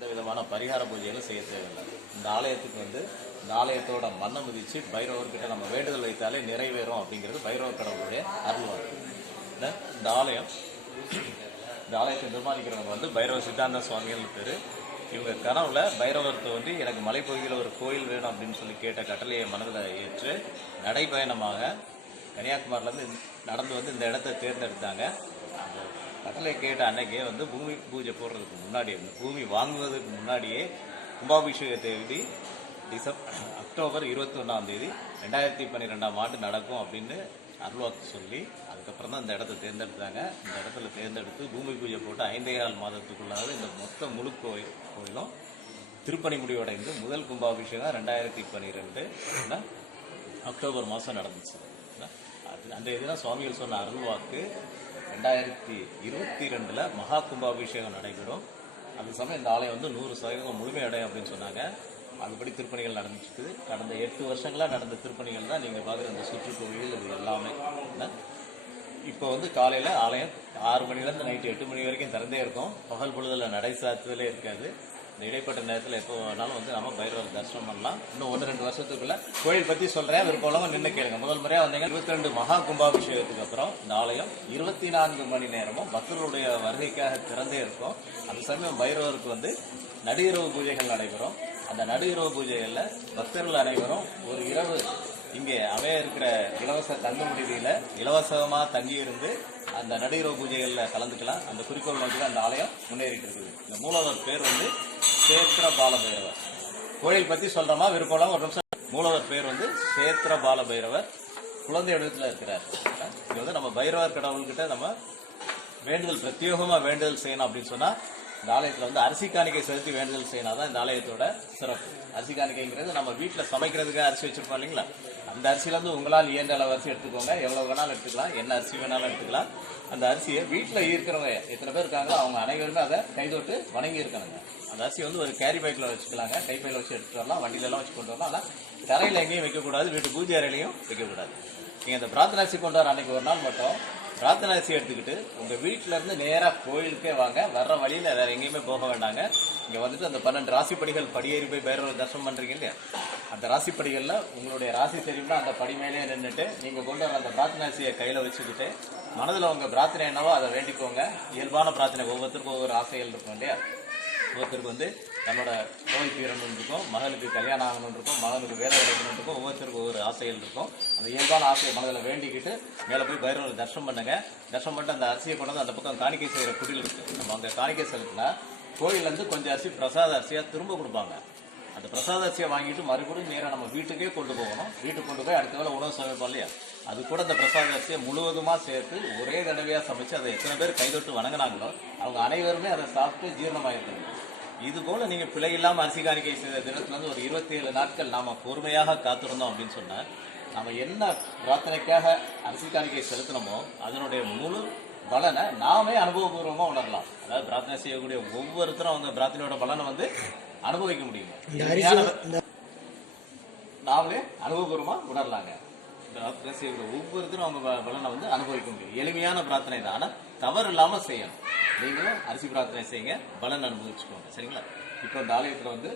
எந்த விதமான பரிகார பூஜைகளும் செய்ய தேவையில்லை. இந்த ஆலயத்துக்கு வந்து இந்த ஆலயத்தோட மண்ணை மிதிச்சு பைரவர்கிட்ட நம்ம வேண்டுதல் வைத்தாலே நிறைவேறும் அப்படிங்கிறது பைரவ கடவுளுடைய அருள்வாக்கு இந்த- ஆலயம் இந்த ஆலயத்தை நிர்மாணிக்கிறவங்க வந்து பைரவ சித்தாந்த சுவாமிகள் பேர். இவங்க கனவுல பைரவர்கிட்ட வந்து எனக்கு மலைப்பகுதியில் ஒரு கோயில் வேணும் அப்படின்னு சொல்லி கேட்ட கட்டளையை மனதில் ஏற்று நடைபயணமாக கன்னியாகுமரியிலேருந்து நடந்து வந்து இந்த இடத்த தேர்ந்தெடுத்தாங்க. கட்டளை கேட்ட அன்னைக்கே வந்து பூமி பூஜை போடுறதுக்கு முன்னாடி இருந்து பூமி வாங்குவதற்கு முன்னாடியே கும்பாபிஷேக தேதி டிசம்பர் அக்டோபர் இருபத்தொன்னாம் தேதி ரெண்டாயிரத்தி பன்னிரெண்டாம் ஆண்டு நடக்கும் அப்படின்னு அருள்வாக்கு சொல்லி அதுக்கப்புறம் தான் இந்த இடத்த தேர்ந்தெடுத்தாங்க. இந்த இடத்துல தேர்ந்தெடுத்து பூமி பூஜை போட்டு ஐந்தே கால் மாதத்துக்குள்ளாக இந்த மொத்த முழு கோயில் கோயிலும் திருப்பணி முடிவடைந்து முதல் கும்பாபிஷேகம் ரெண்டாயிரத்தி பன்னிரெண்டு அக்டோபர் மாதம் நடந்துச்சு. அது அந்த இதுதான் சுவாமிகள் சொன்ன அருள்வாக்கு. ரெண்டாயிரத்தி இருபத்தி ரெண்டில் மகா கும்பாபிஷேகம் நடைபெறும். அது சமயம் இந்த ஆலயம் வந்து நூறு சதவீதம் முழுமையடையும் அப்படின்னு சொன்னாங்க. அதுபடி திருப்பணிகள் நடந்துச்சுக்குது கடந்த எட்டு வருஷங்களாக நடந்த திருப்பணிகள் தான் நீங்கள் பார்க்குற இந்த சுற்றுக்கோவில் இது எல்லாமே. இப்போ வந்து காலையில் ஆலயம் ஆறு மணிலேருந்து நைட்டு எட்டு மணி வரைக்கும் திறந்தே இருக்கும். பகல் பொழுதில் நடை சாத்துதலே இருக்காது. இந்த இடைப்பட்ட நேரத்தில் எப்போ வேணாலும் வந்து நம்ம பைரவர் தரிசனம் பண்ணலாம். இன்னும் ஒன்று ரெண்டு வருஷத்துக்குள்ள கோயில் பற்றி சொல்கிறேன் விருப்பம் நின்று கேளுங்க. முதல் முறையாக வந்தீங்க இருபத்தி ரெண்டு மகா கும்பாபிஷேகத்துக்கு அப்புறம் இந்த ஆலயம் இருபத்தி நான்கு மணி நேரமும் பக்தர்களுடைய வருகைக்காக திறந்தே இருக்கும். அந்த சமயம் பைரவருக்கு வந்து நடுஇரவு பூஜைகள் நடைபெறும். அந்த நடுஇரவு பூஜைகளில் பக்தர்கள் அனைவரும் ஒரு இரவு இங்கே அமைய இருக்கிற இலவச தங்க விடுதியில் இலவசமாக தங்கி இருந்து அந்த நடுஇரவு பூஜைகளில் கலந்துக்கலாம். அந்த குறிக்கோள் நோக்கி தான் அந்த ஆலயம் முன்னேறிட்டு இருக்குது. இந்த மூலவர் பேர் வந்து சேத்திர பாலபைரவர் கோயில் பற்றி சொல்கிறோமா விருப்பம் ஒரு நிமிஷம். மூலவர் பேர் வந்து சேத்திர பாலபைரவர் குழந்தை இடத்துல இருக்கிறார். இது வந்து நம்ம பைரவர் கடவுள்கிட்ட நம்ம வேண்டுதல் பிரத்யேகமாக வேண்டுதல் செய்யணும் அப்படின்னு சொன்னால் இந்த ஆலயத்தில் வந்து அரிசி காணிக்கை செலுத்தி வேண்டுதல் செய்யணும் தான் இந்த ஆலயத்தோட சிறப்பு. அரிசி காணிக்கைங்கிறது நம்ம வீட்டில் சமைக்கிறதுக்காக அரிசி வச்சுருப்போம் இல்லைங்களா? அந்த அரிசியிலேருந்து உங்களால் இயன்ற அளவு அரிசி எடுத்துக்கோங்க. எவ்வளோ வேணாலும் எடுத்துக்கலாம். என்ன அரிசி வேணாலும் எடுத்துக்கலாம். அந்த அரிசியை வீட்டில் இருக்கிறவங்க எத்தனை பேர் இருக்காங்களோ அவங்க அனைவருமே அதை கைதொட்டு வணங்கி இருக்கணுங்க அந்த அரிசி வந்து ஒரு கேரி பைக்கில் வச்சுக்கலாங்க. கைப்பையில் வச்சு எடுத்துகிட்டு வரலாம். வண்டியிலலாம் வச்சு கொண்டு வரலாம். ஆனால் தரையில் எங்கேயும் வைக்கக்கூடாது. வீட்டு பூஜை அறையிலையும் வைக்கக்கூடாது. நீங்கள் இந்த பிரார்த்தனை அரிசி கொண்டு வர அன்னைக்கு ஒரு நாள் மட்டும் பிரார்த்தனை அரிசி எடுத்துக்கிட்டு உங்க வீட்ல இருந்து நேரா கோயிலுக்கே வாங்க. வர்ற வழியில வேற எங்கேயுமே போக வேண்டாங்க. இங்க வந்துட்டு அந்த பன்னெண்டு ராசிப்படிகள் படியேறி போய் பைரவர் தரிசனம் பண்றீங்க இல்லையா? அந்த ராசிப்படிகளில் உங்களுடைய ராசி தெரியும்னா அந்த படி மேலே நின்றுட்டு நீங்க கொண்டு வர அந்த பிரார்த்தனை அரிசியை கையில வச்சுக்கிட்டு மனதுல உங்க பிரார்த்தனை என்னவோ அதை வேண்டிக்கோங்க. இயல்பான பிரார்த்தனை ஒவ்வொருத்தருக்கும் ஒவ்வொரு ஆசைகள் இருக்கும் இல்லையா? ஒவ்வொருத்தருக்கு வந்து தன்னோட நோய் தீரணும்னு இருக்கும் மகளுக்கு கல்யாணம் ஆகணும்னு இருக்கும் மகனுக்கு வேலை கிடைக்கணும்னு இருக்கும் ஒவ்வொருத்தருக்கும் ஒவ்வொரு ஆசைகள் இருக்கும். அந்த இயல்பான ஆசையை மனதில் வேண்டிக்கிட்டு மேலே போய் பைரவரை தர்ஷனம் பண்ணுங்க. தர்ஷனம் பண்ணிட்டு அந்த அரிசியை கொண்டு அந்த பக்கம் காணிக்கை செய்கிற குடில் இருக்கு. நம்ம அங்கே காணிக்கை செலுத்தினா கோயிலேருந்து கொஞ்சம் அரிசி பிரசாத அரிசியாக திரும்ப கொடுப்பாங்க. அந்த பிரசாத அரிசியை வாங்கிட்டு மறுபடியும் நேராக நம்ம வீட்டுக்கே கொண்டு போகணும். வீட்டுக்கு கொண்டு போய் அடுத்த வேளை உணவு சமைப்போம் இல்லையா? அது கூட அந்த பிரசாத அரிசியை முழுவதுமாக சேர்த்து ஒரே தடவையாக சமைச்சு அதை எத்தனை பேர் கைதொட்டு வணங்கினாங்களோ அவங்க அனைவருமே அதை சாப்பிட்டு ஜீரணமாயிருக்காங்க இது போல நீங்க பிழை இல்லாம அரிசி காணிக்கை செய்த தினத்துல இருந்து ஒரு இருபத்தி ஏழு நாட்கள் நாம பொறுமையாக காத்திருந்தோம் அப்படின்னு சொன்னா நம்ம என்ன பிரார்த்தனைக்காக அரிசி காணிக்கை செலுத்தினோமோ அதனுடைய முழு பலனை நாமே அனுபவபூர்வமா உணரலாம். அதாவது பிரார்த்தனை செய்யக்கூடிய ஒவ்வொருத்தரும் அவங்க பிரார்த்தனையோட பலனை வந்து அனுபவிக்க முடியும். நாமளே அனுபவபூர்வமா உணரலாங்க. பிரார்த்தனை செய்கிற ஒவ்வொருத்தரும் அவங்க பலனை வந்து அனுபவிக்க முடியும். எளிமையான பிரார்த்தனை தான். ஆனால் தவறு இல்லாமல் செய்யணும். நீங்களும் அரிசி பிரார்த்தனை செய்யுங்க. பலன் அனுபவிச்சுக்கோங்க. சரிங்களா? இப்போ இந்த ஆலயத்தில் வந்து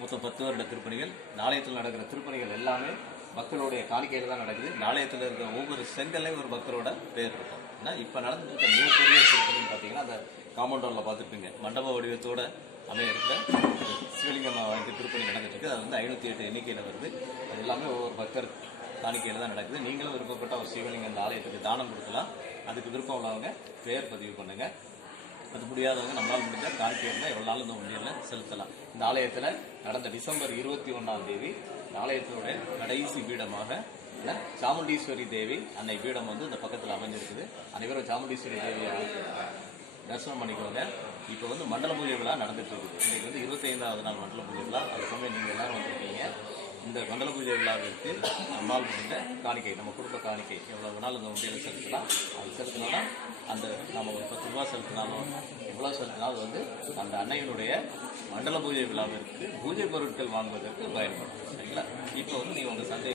மொத்தம் பத்து வருட திருப்பணிகள். இந்த ஆலயத்தில் நடக்கிற திருப்பணிகள் எல்லாமே மக்களுடைய காணிக்கையில் தான் நடக்குது. இந்த ஆலயத்தில் இருக்கிற ஒவ்வொரு செங்கல்லையும் ஒரு பக்தரோட பேர் இருக்கும். ஏன்னா இப்போ நடந்துட்டு இருக்க மிகப்பெரிய திருப்பணின்னு பார்த்தீங்கன்னா அந்த காம்பவுண்டரில் பார்த்துருப்பீங்க மண்டப வடிவத்தோட அமைய இருக்கிற சிவலிங்கம் திருப்பணி நடந்துட்டு இருக்கு. அது வந்து ஐநூற்றி எட்டு எண்ணிக்கையில் வருது. அது எல்லாமே ஒவ்வொரு பக்தர் காணிக்கையில் தான் நடக்குது. நீங்களும் விருப்பப்பட்ட ஒரு சிவலிங்கம் இந்த ஆலயத்துக்கு தானம் கொடுக்கலாம். அதுக்கு விருப்பம் உள்ளவங்க பெயர் பதிவு பண்ணுங்க. அது முடியாதவங்க நம்மளால் முடிஞ்சால் காணிக்கை இருந்தால் எவ்வளோ நாளும் இந்த ஒன்றியில் செலுத்தலாம். இந்த ஆலயத்தில் நடந்த டிசம்பர் இருபத்தி ஒன்றாம் தேதி இந்த ஆலயத்தினுடைய கடைசி பீடமாக சாமுண்டீஸ்வரி தேவி அன்னை பீடம் வந்து இந்த பக்கத்தில் அமைஞ்சிருக்குது. அனைவரும் சாமுண்டீஸ்வரி தேவியை தரிசனம் பண்ணிக்கோங்க. இப்போ வந்து மண்டல பூஜை விழா நடந்துட்டு இருக்குது. இன்னைக்கு வந்து இருபத்தைந்தாவது நாள் மண்டல பூஜை விழா. அது சமயம் நீங்கள் எல்லாரும் இந்த மண்டல பூஜை விழாவிற்கு நம்மால் முடிந்த காணிக்கை நம்ம குடும்ப காணிக்கை எவ்வளோ வேணாலும் இந்த உண்டியில் செலுத்தலாம் அது செலுத்தினா அந்த நம்ம ஒரு பத்து ரூபா செலுத்தினாலும் எவ்வளோ செலுத்தினாலும் வந்து அந்த அன்னையினுடைய மண்டல பூஜை விழாவிற்கு பூஜை பொருட்கள் வாங்குவதற்கு பயன்படும். சரிங்களா? இப்போ வந்து நீங்கள் உங்கள் சந்தை